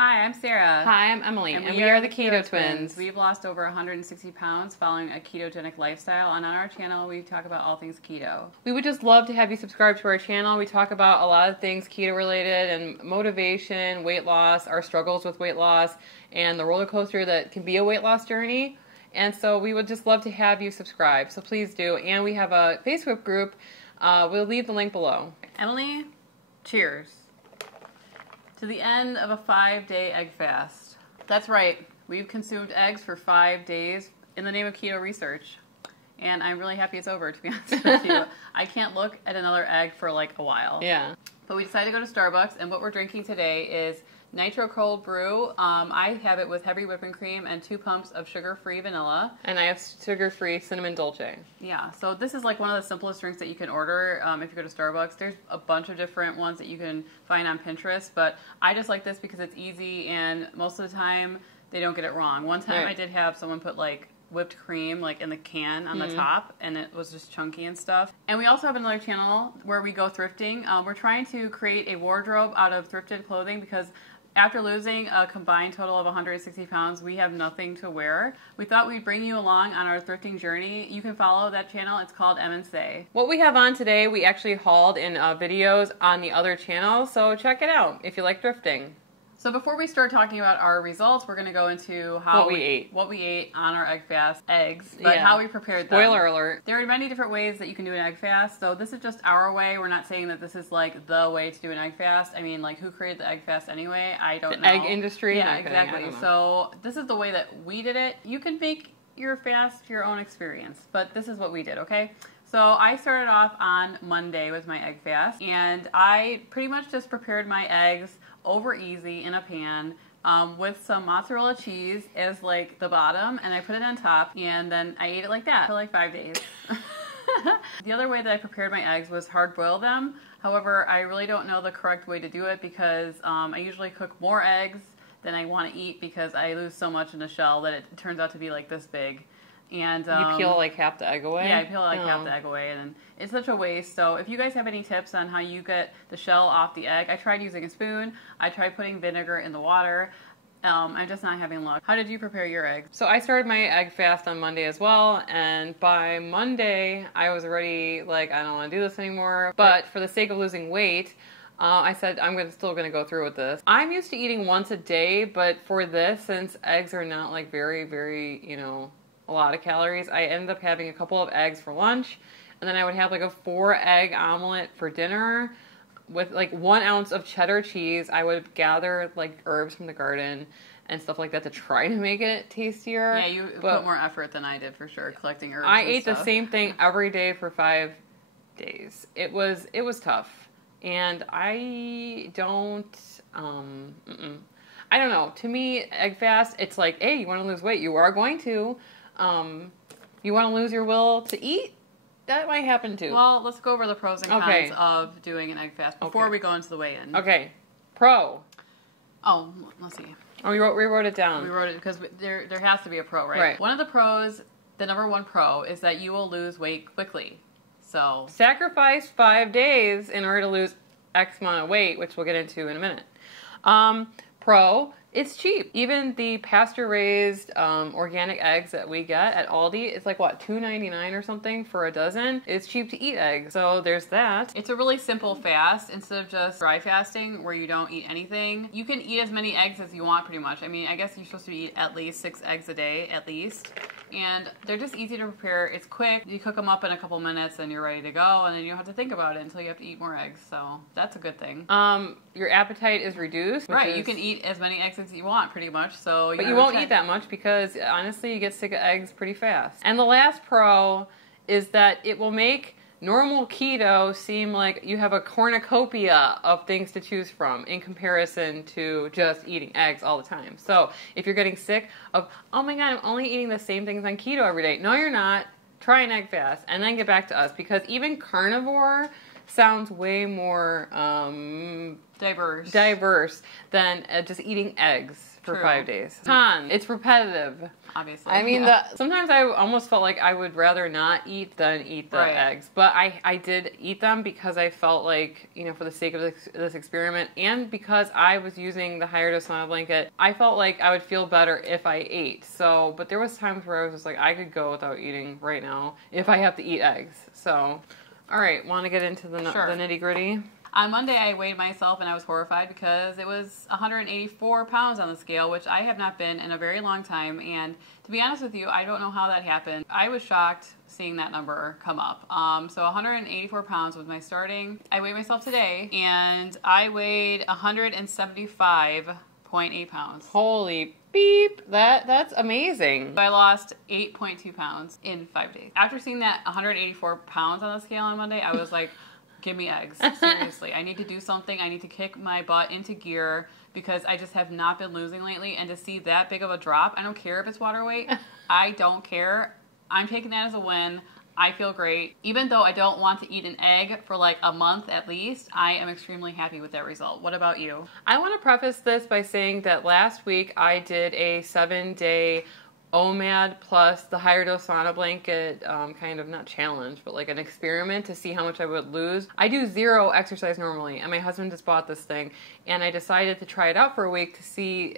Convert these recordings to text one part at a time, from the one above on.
Hi, I'm Sarah. Hi, I'm Emily, and we are the Keto Twins. We've lost over 160 pounds following a ketogenic lifestyle, and on our channel, we talk about all things keto. We would just love to have you subscribe to our channel. We talk about a lot of things keto related and motivation, weight loss, our struggles with weight loss, and the roller coaster that can be a weight loss journey. And so we would just love to have you subscribe, so please do. And we have a Facebook group. We'll leave the link below. Emily, cheers to the end of a 5-day egg fast. That's right, we've consumed eggs for 5 days in the name of keto research. And I'm really happy it's over, to be honest with you. I can't look at another egg for like a while. Yeah. But we decided to go to Starbucks, and what we're drinking today is Nitro Cold Brew. I have it with heavy whipping cream and 2 pumps of sugar-free vanilla. And I have sugar-free cinnamon dolce. Yeah, so this is like one of the simplest drinks that you can order if you go to Starbucks. There's a bunch of different ones that you can find on Pinterest, but I just like this because it's easy, and most of the time they don't get it wrong. One time I did have someone put like whipped cream like in the can on the top, and it was just chunky and stuff. And we also have another channel where we go thrifting. We're trying to create a wardrobe out of thrifted clothing because after losing a combined total of 160 pounds, we have nothing to wear. We thought we'd bring you along on our thrifting journey. You can follow that channel. It's called M and Say. What we have on today, we actually hauled in videos on the other channel, so check it out if you like thrifting. So before we start talking about our results, we're going to go into how what we ate on our egg fast, eggs, but how we prepared them. Spoiler alert. There are many different ways that you can do an egg fast, so this is just our way. We're not saying that this is like the way to do an egg fast. I mean, like, who created the egg fast anyway? I don't know. Egg industry? Yeah, Not exactly. kidding, So this is the way that we did it. You can make your fast your own experience, but this is what we did, okay? So I started off on Monday with my egg fast, and I pretty much just prepared my eggs over easy in a pan with some mozzarella cheese as like the bottom, and I put it on top, and then I ate it like that for like 5 days. The other way that I prepared my eggs was hard boil them. However, I really don't know the correct way to do it because I usually cook more eggs than I want to eat because I lose so much in the shell that it turns out to be like this big. And you peel like half the egg away? Yeah, I peel like half the egg away, and it's such a waste. So if you guys have any tips on how you get the shell off the egg, I tried using a spoon. I tried putting vinegar in the water. I'm just not having luck. How did you prepare your eggs? So I started my egg fast on Monday as well, and by Monday I was already like, I don't want to do this anymore. But for the sake of losing weight, I said I'm still going to go through with this. I'm used to eating once a day, but for this, since eggs are not like very, very, a lot of calories, I ended up having a couple of eggs for lunch, and then I would have like a 4-egg omelet for dinner with like 1 ounce of cheddar cheese. I would gather like herbs from the garden and stuff like that to try to make it tastier. Yeah, you put more effort than I did for sure, collecting herbs. I ate the same thing every day for 5 days. It was tough, and I don't know. To me, egg fast, it's like, hey, you want to lose weight? You are going to. You want to lose your will to eat? That might happen too. Well, let's go over the pros and cons of doing an egg fast before we go into the weigh-in. Okay. Pro. Oh, let's see. Oh, we wrote it down. We wrote it because there has to be a pro, right? Right. One of the pros, the number 1 pro, is that you will lose weight quickly. So sacrifice 5 days in order to lose X amount of weight, which we'll get into in a minute. Pro. It's cheap. Even the pasture-raised organic eggs that we get at Aldi, it's like, what, $2.99 or something for a dozen? It's cheap to eat eggs, so there's that. It's a really simple fast. Instead of just dry fasting where you don't eat anything, you can eat as many eggs as you want pretty much. I mean, I guess you're supposed to eat at least 6 eggs a day, at least. And they're just easy to prepare. It's quick. You cook them up in a couple minutes and you're ready to go, and then you don't have to think about it until you have to eat more eggs, so that's a good thing. Your appetite is reduced. Right, you can eat as many eggs as you want pretty much, so but you won't eat that much because honestly you get sick of eggs pretty fast. And the last pro is that it will make normal keto seem like you have a cornucopia of things to choose from in comparison to just eating eggs all the time. So if you're getting sick of, oh my god, I'm only eating the same things on keto every day. No, you're not. Try an egg fast and then get back to us, because even carnivore sounds way more diverse than just eating eggs for 5 days. It's repetitive. Obviously. I mean, sometimes I almost felt like I would rather not eat than eat the eggs. But I did eat them because I felt like, you know, for the sake of this experiment, and because I was using the higher dose sauna blanket, I felt like I would feel better if I ate. So, but there was times where I was just like, I could go without eating right now if I have to eat eggs. So, all right, want to get into the nitty gritty? On Monday, I weighed myself and I was horrified because it was 184 pounds on the scale, which I have not been in a very long time. And to be honest with you, I don't know how that happened. I was shocked seeing that number come up. So 184 pounds was my starting. I weighed myself today and I weighed 175.8 pounds. Holy beep. That's amazing. I lost 8.2 pounds in 5 days. After seeing that 184 pounds on the scale on Monday, I was like, give me eggs. Seriously. I need to do something. I need to kick my butt into gear because I just have not been losing lately. And to see that big of a drop, I don't care if it's water weight. I don't care. I'm taking that as a win. I feel great. Even though I don't want to eat an egg for like a month at least, I am extremely happy with that result. What about you? I want to preface this by saying that last week I did a 7-day OMAD plus the higher dose sauna blanket kind of, not challenge, but like an experiment to see how much I would lose. I do 0 exercise normally, and my husband just bought this thing, and I decided to try it out for a week to see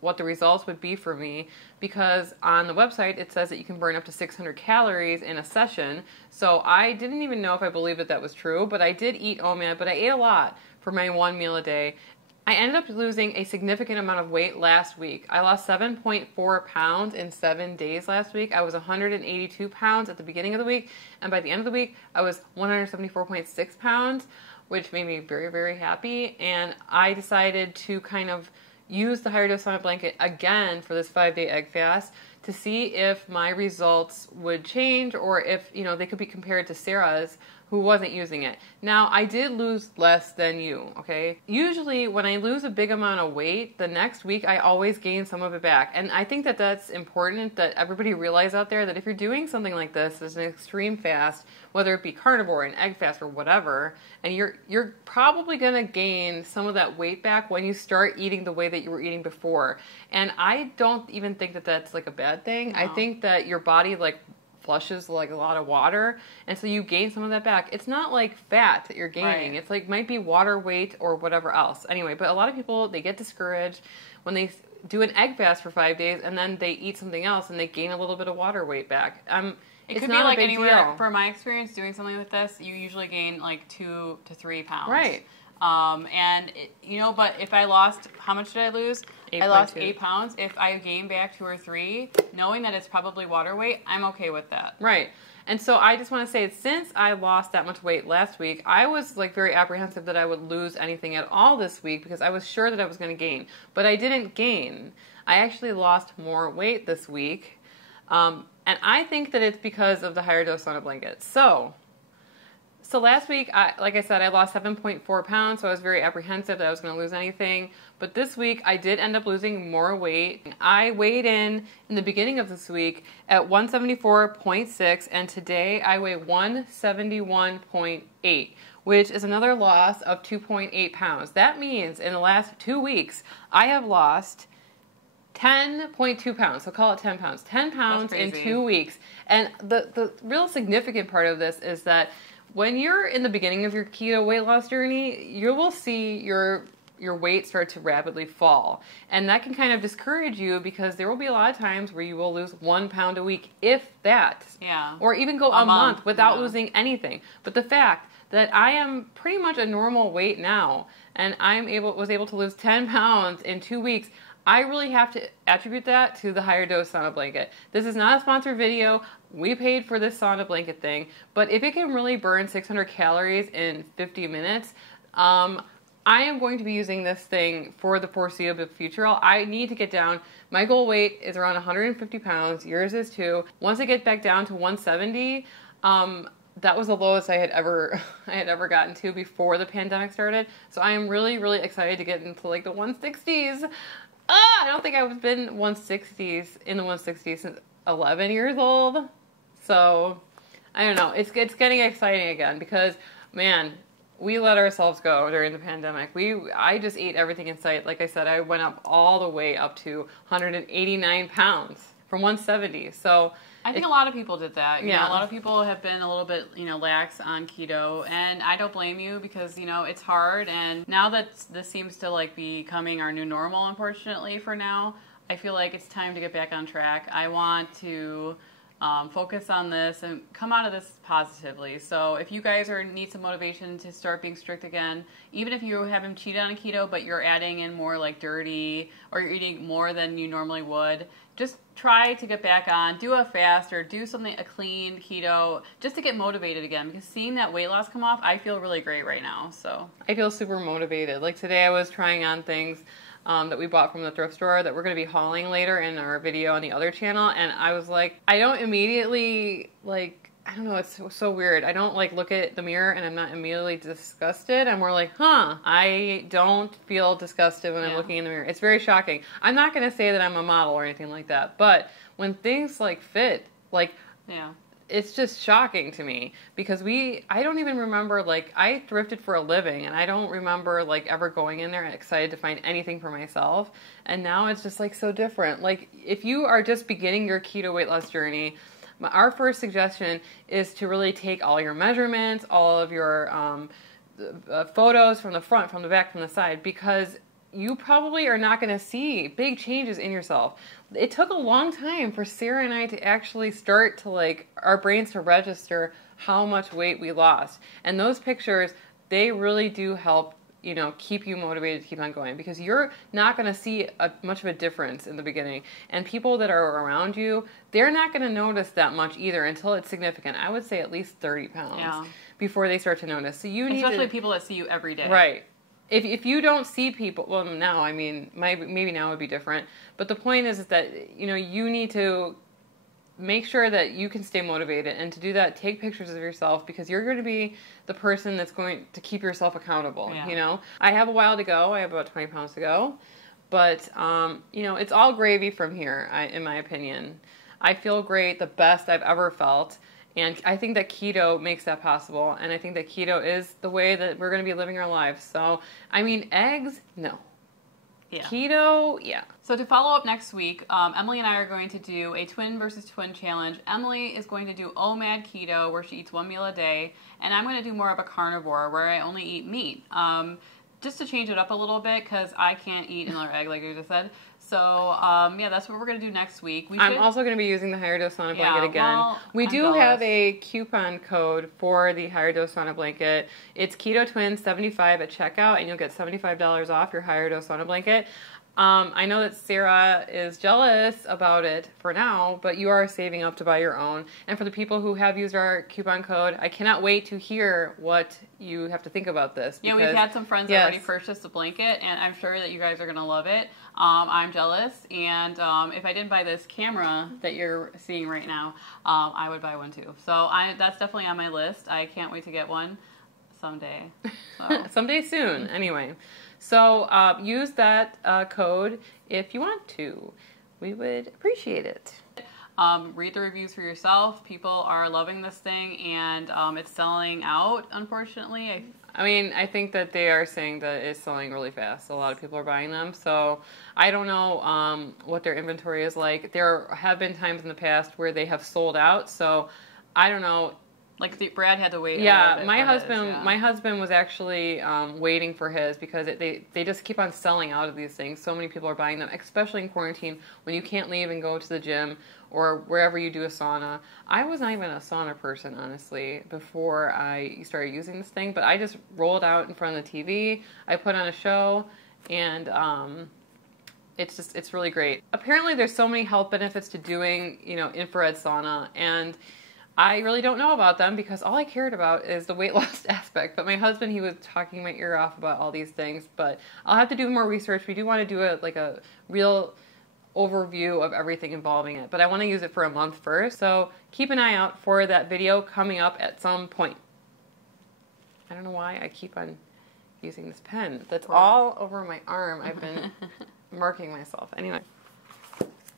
what the results would be for me, because on the website it says that you can burn up to 600 calories in a session. So I didn't even know if I believed that was true, but I did eat OMAD, but I ate a lot for my 1 meal a day. I ended up losing a significant amount of weight last week. I lost 7.4 pounds in 7 days last week. I was 182 pounds at the beginning of the week, and by the end of the week, I was 174.6 pounds, which made me very, very happy. And I decided to kind of use the higher dose sauna blanket again for this 5-day egg fast to see if my results would change, or if, you know, they could be compared to Sarah's, who wasn't using it. Now, I did lose less than you, okay? Usually, when I lose a big amount of weight, the next week I always gain some of it back. And I think that that's important that everybody realize out there that if you're doing something like this as an extreme fast, whether it be carnivore, an egg fast, or whatever, and you're probably gonna gain some of that weight back when you start eating the way that you were eating before. And I don't even think that that's like a bad thing. No. I think that your body like flushes like a lot of water, and so you gain some of that back. It's not like fat that you're gaining. Right. It's like might be water weight or whatever else. Anyway, but a lot of people, they get discouraged when they do an egg fast for 5 days and then they eat something else and they gain a little bit of water weight back. It could be like anywhere. For my experience doing something like this, you usually gain like 2 to 3 pounds. Right. But if I lost, how much did I lose? 8. I lost 8 pounds. If I gain back 2 or 3, knowing that it's probably water weight, I'm okay with that. Right. And so I just want to say, since I lost that much weight last week, I was like very apprehensive that I would lose anything at all this week because I was sure that I was going to gain. But I didn't gain. I actually lost more weight this week. And I think that it's because of the higher dose sauna blanket. So last week, like I said, I lost 7.4 pounds, so I was very apprehensive that I was going to lose anything. But this week, I did end up losing more weight. I weighed in the beginning of this week at 174.6, and today I weigh 171.8, which is another loss of 2.8 pounds. That means in the last 2 weeks, I have lost 10.2 pounds, so call it 10 pounds. 10 pounds in 2 weeks. And the real significant part of this is that when you're in the beginning of your keto weight loss journey, you will see your weight start to rapidly fall. And that can kind of discourage you because there will be a lot of times where you will lose 1 pound a week, if that. Yeah. Or even go a month without losing anything. But the fact that I am pretty much a normal weight now, and was able to lose 10 pounds in 2 weeks, I really have to attribute that to the higher dose sauna blanket. This is not a sponsored video. We paid for this sauna blanket thing, but if it can really burn 600 calories in 50 minutes, I am going to be using this thing for the foreseeable future. I need to get down. My goal weight is around 150 pounds. Yours is too. Once I get back down to 170, that was the lowest I had ever gotten to before the pandemic started. So I am really, really excited to get into like the 160s. I don't think I've been in the 160s since 11 years old. So, I don't know. It's getting exciting again because man, we let ourselves go during the pandemic. I just ate everything in sight. Like I said, I went up all the way up to 189 pounds from 170. So I think a lot of people did that. You Yeah. know, a lot of people have been a little bit, lax on keto, and I don't blame you because, it's hard. And now that this seems to like be becoming our new normal, unfortunately, for now, I feel like it's time to get back on track. I want to focus on this and come out of this positively. So if you guys need some motivation to start being strict again, even if you haven't cheated on a keto, but you're adding in more like dirty, or you're eating more than you normally would, just try to get back on, do a fast or do a clean keto, just to get motivated again. Because seeing that weight loss come off, I feel really great right now. So I feel super motivated. Like today I was trying on things that we bought from the thrift store that we're going to be hauling later in our video on the other channel, and I was like, I don't immediately, I don't know, it's so weird. I don't look at the mirror and I'm not immediately disgusted. I'm more like, I don't feel disgusted when I'm looking in the mirror. It's very shocking. I'm not going to say that I'm a model or anything like that, but when things fit, it's just shocking to me because I don't even remember, I thrifted for a living and I don't remember ever going in there excited to find anything for myself. And now it's just so different. If you are just beginning your keto weight loss journey, our first suggestion is to really take all your measurements, all of your photos from the front, from the back, from the side, because you probably are not going to see big changes in yourself. It took a long time for Sarah and I to actually start to our brains to register how much weight we lost. And those pictures, they really do help, keep you motivated to keep on going, because you're not going to see much of a difference in the beginning. And people that are around you, they're not going to notice that much either until it's significant. I would say at least 30 pounds before they start to notice. So you need especially people that see you every day. Right. If you don't see people, well, now, I mean, maybe now would be different. But the point is that, you need to make sure that you can stay motivated. And to do that, take pictures of yourself, because you're going to be the person that's going to keep yourself accountable, I have a while to go. I have about 20 pounds to go. But, it's all gravy from here, in my opinion. I feel great, the best I've ever felt. And I think that keto makes that possible. And I think that keto is the way that we're going to be living our lives. So, I mean, eggs, no. Yeah. Keto, yeah. So to follow up next week, Emily and I are going to do a twin versus twin challenge. Emily is going to do OMAD keto, where she eats 1 meal a day. And I'm going to do more of a carnivore, where I only eat meat. Just to change it up a little bit, because I can't eat another egg, like you just said. So, that's what we're going to do next week. I'm also going to be using the Higher Dose Sauna Blanket again. Well, we do have a coupon code for the Higher Dose Sauna Blanket. It's Keto Twin 75 at checkout, and you'll get $75 off your Higher Dose Sauna Blanket. I know that Sarah is jealous about it for now, but you are saving up to buy your own. And for the people who have used our coupon code, I cannot wait to hear what you have to think about this. Yeah, we've had some friends that already purchased the blanket, and I'm sure that you guys are going to love it. I'm jealous, and if I didn't buy this camera that you're seeing right now, I would buy one too. So that's definitely on my list. I can't wait to get one someday. So. Someday soon, anyway. So use that code if you want to. We would appreciate it. Read the reviews for yourself. People are loving this thing, and it's selling out, unfortunately. I think that they are saying that it's selling really fast. A lot of people are buying them. So I don't know what their inventory is like. There have been times in the past where they have sold out. So I don't know. Brad had to wait. Yeah, my husband was actually waiting for his, because they just keep on selling out of these things. So many people are buying them, especially in quarantine when you can't leave and go to the gym or wherever you do a sauna. I was not even a sauna person, honestly, before I started using this thing. But I just rolled out in front of the TV. I put on a show, and it's really great. Apparently, there's so many health benefits to doing infrared sauna, and I really don't know about them because all I cared about is the weight loss aspect. But my husband, he was talking my ear off about all these things. But I'll have to do more research. We do want to do a real overview of everything involving it. But I want to use it for a month first. So keep an eye out for that video coming up at some point. I don't know why I keep on using this pen. That's all over my arm. I've been marking myself. Anyway.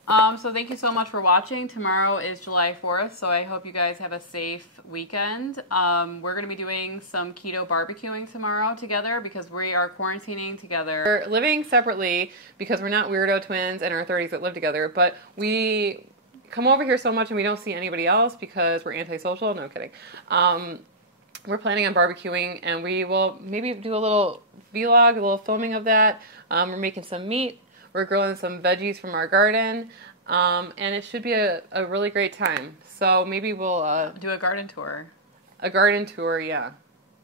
So thank you so much for watching. Tomorrow is July 4th, so I hope you guys have a safe weekend. We're going to be doing some keto barbecuing tomorrow together because we are quarantining together. We're living separately because we're not weirdo twins in our 30s that live together, but we come over here so much and we don't see anybody else because we're antisocial. No kidding. We're planning on barbecuing, and we will maybe do a little vlog, a little filming of that. We're making some meat. We're grilling some veggies from our garden, and it should be a really great time. So maybe we'll do a garden tour. A garden tour, yeah.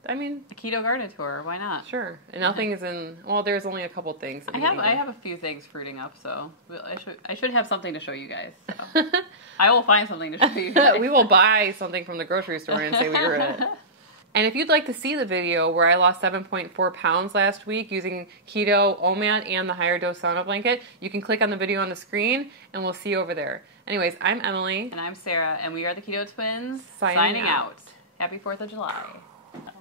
I mean, a keto garden tour. Why not? Sure. And nothing is in. Well, there's only a couple things. I have a few things fruiting up, so I should have something to show you guys. So. I will find something to show you guys. We will buy something from the grocery store and say we were it. And if you'd like to see the video where I lost 7.4 pounds last week using Keto, OMAD, and the higher dose sauna blanket, you can click on the video on the screen, and we'll see you over there. Anyways, I'm Emily. And I'm Sarah, and we are the Keto Twins, signing out. Happy 4th of July.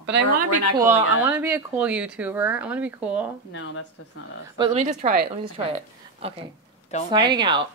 But I want to be cool. I want to be a cool YouTuber. I want to be cool. No, that's just not us. But let me just try it. Okay. Signing out.